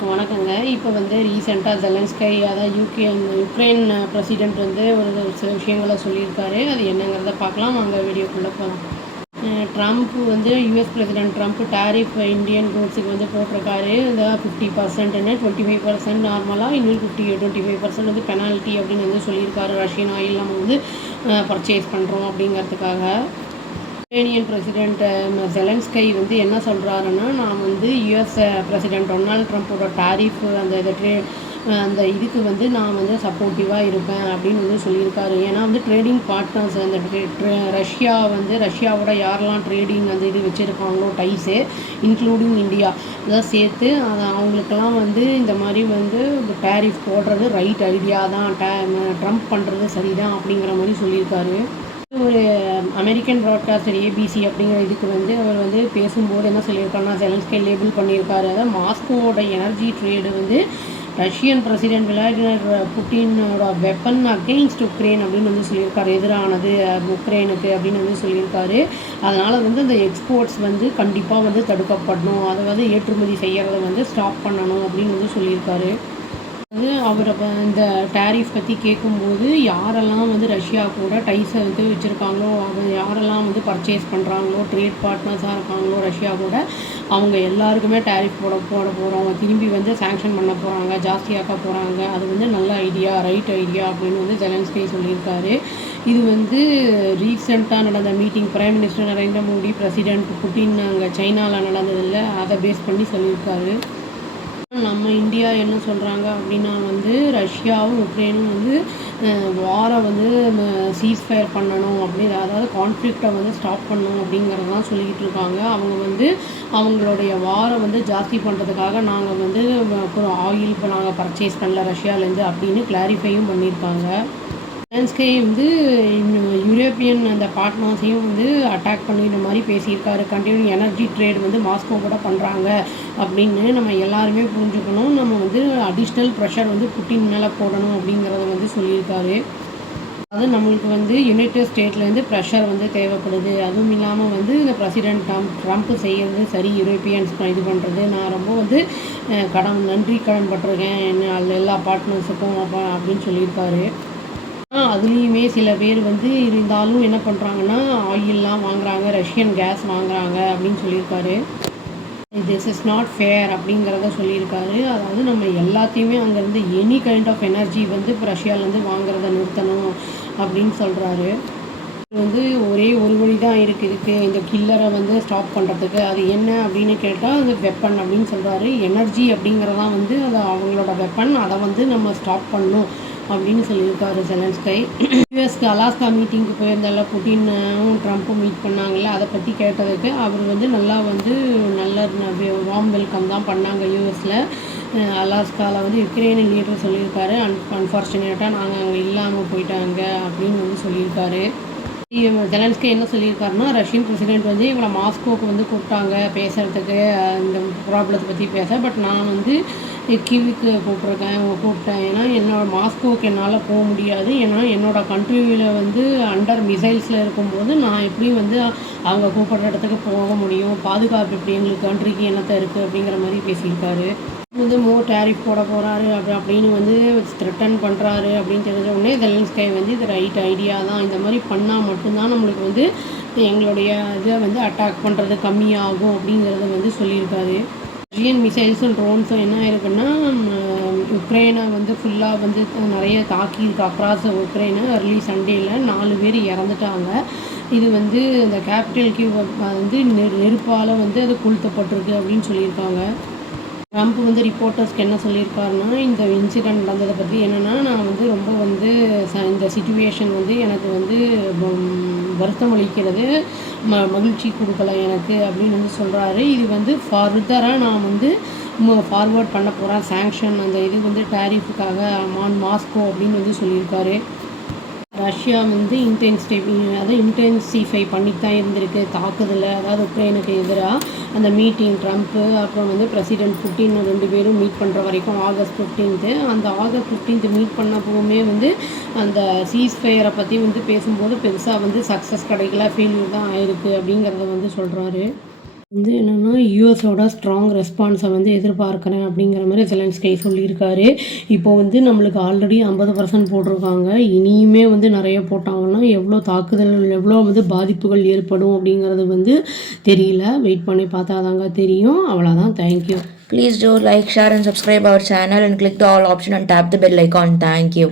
வணக்கங்க. இப்போ வந்து ரீசென்ட்டா ஜெலன்ஸ்கை அதாவது யுக்ரைன் பிரசிடென்ட் வந்து ஒரு சில விஷயங்கள சொல்லியிருக்காரு. அது என்னங்கிறத பார்க்கலாம். வாங்க வீடியோக்குள்ள போலாம். ட்ரம்ப் வந்து US president Trump tariff Indian கூட்ஸுக்கு வந்து போட்டிருக்காரு. இந்த 50%ன்னு 25% நார்மலா, இன்னும் 25% வந்து பெனால்ட்டி அப்படின்னு வந்து சொல்லியிருக்காரு. ரஷ்யன் ஆயில் நம்ம வந்து பர்ச்சேஸ் பண்ணுறோம் அப்படிங்கிறதுக்காக. யுக்ரைனியன் பிரசிடென்ட் ஜெலன்ஸ்கை வந்து என்ன சொல்கிறாருன்னா, நான் வந்து யுஎஸ் பிரசிடென்ட் டொனால்ட் ட்ரம்ப்போட டாரிஃப் அந்த இதுக்கு வந்து நான் வந்து சப்போர்ட்டிவாக இருப்பேன் அப்படின்னு வந்து சொல்லியிருக்காரு. ஏன்னா வந்து ட்ரேடிங் பார்ட்னர்ஸ் அந்த ரஷ்யாவோட யாரெல்லாம் ட்ரேடிங் அந்த இது வச்சுருக்காங்களோ டைஸு இன்க்ளூடிங் இந்தியா அதான் சேர்த்து அவங்களுக்கெல்லாம் வந்து இந்த மாதிரி வந்து டேரிஃப் போடுறது ரைட் ஐடியா தான், ட்ரம்ப் பண்ணுறது சரிதான் அப்படிங்கிற மாதிரி சொல்லியிருக்காரு. ஒரு அமெரிக்கன் ப்ராட்காஸ்டர் ஏபிசி அப்படிங்கிற இதுக்கு வந்து அவர் வந்து பேசும்போது என்ன சொல்லியிருக்காருன்னா, ஜெலன்ஸ்கை லேபிள் பண்ணியிருக்காரு. அதாவது மாஸ்கோவோட எனர்ஜி ட்ரேடு வந்து ரஷ்யன் பிரசிடென்ட் விளாடிமிர் புட்டினோட வெப்பன் அகெயின்ஸ்ட் உக்ரைன் அப்படின்னு வந்து சொல்லியிருக்காரு. எதிரானது உக்ரைனுக்கு அப்படின்னு வந்து சொல்லியிருக்காரு. அதனால் வந்து அந்த எக்ஸ்போர்ட்ஸ் வந்து கண்டிப்பாக வந்து தடுக்கப்படணும், அதை வந்து ஏற்றுமதி செய்கிறத வந்து ஸ்டாப் பண்ணணும் அப்படின்னு வந்து சொல்லியிருக்காரு. வந்து அவர் இந்த டேரிஃப் பற்றி கேட்கும்போது யாரெல்லாம் வந்து ரஷ்யா கூட டைஸை வந்து வச்சுருக்காங்களோ, யாரெல்லாம் வந்து பர்ச்சேஸ் பண்ணுறாங்களோ, ட்ரேட் பார்ட்னர்ஸாக இருக்காங்களோ ரஷ்யா கூட, அவங்க எல்லாருக்குமே டேரிஃப் போட போகிறோம், திரும்பி வந்து சேங்ஷன் பண்ண போகிறாங்க, ஜாஸ்தியாக்க போகிறாங்க. அது வந்து நல்ல ஐடியா, ரைட் ஐடியா அப்படின்னு வந்து ஜெலன்ஸ்கை சொல்லியிருக்காரு. இது வந்து ரீசெண்டாக நடந்த meeting prime minister Narendra Modi, president Putin அங்கே சைனாவில் நடந்ததில்லை, அதை பேஸ் பண்ணி சொல்லியிருக்காரு. நம்ம இந்தியா என்ன சொல்கிறாங்க அப்படின்னா வந்து ரஷ்யாவும் உக்ரைனும் வந்து வாரை வந்து சீஸ்ஃபயர் பண்ணணும் அதாவது கான்ஃப்ளிக்டை வந்து ஸ்டாப் பண்ணணும் அப்படிங்கிறதான் சொல்லிக்கிட்டு இருக்காங்க. அவங்க வந்து அவங்களுடைய வாரை வந்து ஜாஸ்தி பண்ணுறதுக்காக நாங்கள் வந்து ஆயில் இப்போ நாங்கள் பர்ச்சேஸ் பண்ணல ரஷ்யாவிலேருந்து அப்படின்னு கிளாரிஃபையும் பண்ணியிருக்காங்க. ஜெலன்ஸ்கை வந்து யூரோப்பியன் அந்த பார்ட்னர்ஸையும் வந்து அட்டாக் பண்ணி இந்த மாதிரி பேசியிருக்காரு. கண்டினியூ எனர்ஜி ட்ரேட் வந்து மாஸ்கோ கூட பண்ணுறாங்க அப்படின்னு நம்ம எல்லாருமே புரிஞ்சுக்கணும். நம்ம வந்து அடிஷ்னல் ப்ரெஷர் வந்து புட்டின் மேலே போடணும் அப்படிங்கிறத வந்து சொல்லியிருக்காரு. அது நம்மளுக்கு வந்து யுனைடெட் ஸ்டேட்லேருந்து ப்ரெஷர் வந்து தேவைப்படுது. அதுவும் இல்லாமல் வந்து இந்த பிரசிடென்ட் ட்ரம்ப் செய்கிறது சரி, யூரோப்பியன்ஸ் இது பண்ணுறது நான் ரொம்ப வந்து நன்றி கடன் பட்டிருக்கேன் அதில் எல்லா பார்ட்னர்ஸுக்கும் அப்படின்னு சொல்லியிருக்காரு. அதுலேயுமே சில பேர் வந்து இருந்தாலும் என்ன பண்ணுறாங்கன்னா, ஆயில்லாம் வாங்குறாங்க, ரஷ்யன் கேஸ் வாங்குறாங்க அப்படின்னு சொல்லியிருக்காரு. திஸ் இஸ் நாட் ஃபேர் அப்படிங்கிறத சொல்லியிருக்காரு. அதாவது நம்ம எல்லாத்தையுமே அங்கேருந்து எனி கைண்ட் ஆஃப் எனர்ஜி வந்து இப்போ ரஷ்யாவிலேருந்து வாங்குறத நிறுத்தணும் அப்படின்னு சொல்கிறாரு. வந்து ஒரே ஒரு வழி தான் இருக்குது இந்த கில்லரை வந்து ஸ்டாப் பண்ணுறதுக்கு. அது என்ன அப்படின்னு கேட்டால் அது வெப்பன் அப்படின்னு சொல்கிறாரு. எனர்ஜி அப்படிங்கிறதான் வந்து அது அவங்களோட வெப்பன், அதை வந்து நம்ம ஸ்டாப் பண்ணணும் அப்படின்னு சொல்லியிருக்காரு ஜெலன்ஸ்கை. யூஎஸ்க்கு அலாஸ்கா மீட்டிங்க்கு போயிருந்தால புட்டினும் ட்ரம்ப்பும் மீட் பண்ணாங்கல்ல, அதை பற்றி கேட்டதுக்கு அவர் வந்து நல்லா வந்து நல்ல வார்ம் வெல்கம் தான் பண்ணாங்க யூஎஸில். அலாஸ்காவில் வந்து யுக்ரைனியன் லீடர் சொல்லியிருக்காரு, அன்ஃபார்ச்சுனேட்டாக நாங்கள் அங்கே இல்லாமல் போயிட்டாங்க அப்படின்னு வந்து சொல்லியிருக்காரு. ஜெலன்ஸ்கி என்ன சொல்லியிருக்காருன்னா, ரஷ்யன் பிரசிடென்ட் வந்து எங்களை மாஸ்கோவுக்கு வந்து கூப்பிட்டாங்க பேசுகிறதுக்கு இந்த ப்ராப்ளத்தை பற்றி பேச. பட் நான் வந்து கீவுக்கு கூப்பிட்டேன். ஏன்னா மாஸ்கோவுக்கு என்னால் போக முடியாது. ஏன்னா என்னோடய கண்ட்ரியில் வந்து அண்டர் மிசைல்ஸில் இருக்கும்போது நான் எப்படி வந்து அவங்க கூப்பிட்ற இடத்துக்கு போக முடியும், பாதுகாப்பு எப்படி எங்களுக்கு கண்ட்ரிக்கு என்னத்தை இருக்குது அப்படிங்கிற மாதிரி பேசியிருக்காரு. வந்து மோர் டேரிஃப் போட போகிறாரு அப்படின்னு வந்து த்ரெட்டன் பண்ணுறாரு அப்படின்னு தெரிஞ்ச உடனே ஜெலன்ஸ்கை வந்து இது ரைட் ஐடியா தான், இந்த மாதிரி பண்ணால் மட்டும்தான் நம்மளுக்கு வந்து எங்களுடைய இதை வந்து அட்டாக் பண்ணுறது கம்மியாகும் அப்படிங்கிறத வந்து சொல்லியிருக்காரு. ரஷ்யன் மிசைல்ஸும் ட்ரோன்ஸும் என்ன ஆயிருக்குன்னா உக்ரைனை வந்து ஃபுல்லாக வந்து நிறைய தாக்கியிருக்கு அக்ராஸ் உக்ரைனை. அர்லி சண்டேயில் 4 பேர் இறந்துட்டாங்க. இது வந்து இந்த கேபிட்டல் வந்து நெருப்பால் வந்து அது கொளுத்தப்பட்டிருக்கு அப்படின்னு சொல்லியிருக்காங்க. ட்ரம்ப் வந்து ரிப்போர்ட்டர்ஸ்க்கு என்ன சொல்லியிருக்காருன்னா, இந்த இன்சிடெண்ட் நடந்ததை பற்றி என்னென்னா, நான் வந்து ரொம்ப வந்து இந்த சிச்சுவேஷன் வந்து எனக்கு வந்து வருத்தம் அளிக்கிறது, மகிழ்ச்சி கொடுக்கல எனக்கு அப்படின்னு வந்து சொல்கிறாரு. இது வந்து ஃபர்தராக நான் வந்து ஃபார்வர்ட் பண்ண போகிறேன் சாங்ஷன் அந்த இது வந்து டேரிஃபுக்காக மாஸ்கோ அப்படின்னு வந்து சொல்லியிருக்காரு. ரஷ்யா வந்து இன்டென்சிஃபை பண்ணிட்டு தான் இருந்திருக்கு தாக்குதலை, அதாவது உக்ரைனுக்கு எதிராக. அந்த மீட்டிங் ட்ரம்ப்பு அப்புறம் வந்து பிரசிடென்ட் புட்டின் 2 பேரும் மீட் பண்ணுற வரைக்கும் ஆகஸ்ட் 15 அந்த ஆகஸ்ட் 15 மீட் பண்ணப்போவுமே வந்து அந்த சீஸ்ஃபயரை பற்றி வந்து பேசும்போது பெருசாக வந்து சக்ஸஸ் கிடைக்கல, ஃபெயில்யூர் தான் ஆயிருக்கு அப்படிங்கிறத வந்து சொல்கிறாரு. வந்து என்னென்னா யூஎஸோட ஸ்ட்ராங் ரெஸ்பான்ஸை வந்து எதிர்பார்க்குறேன் அப்படிங்கிற மாதிரி ஜெலன்ஸ்கி சொல்லியிருக்காரு. இப்போ வந்து நம்மளுக்கு ஆல்ரெடி 50% போட்டிருக்காங்க. இனியுமே வந்து நிறைய போட்டாங்கன்னா எவ்வளோ தாக்குதல்கள் எவ்வளோ வந்து பாதிப்புகள் ஏற்படும் அப்படிங்கிறது வந்து தெரியல. வெயிட் பண்ணி பார்த்தா தாங்க தெரியும். அவ்வளோதான். Thank you. Please do like, share and subscribe our channel and click the all option and tap the bell icon. Thank you.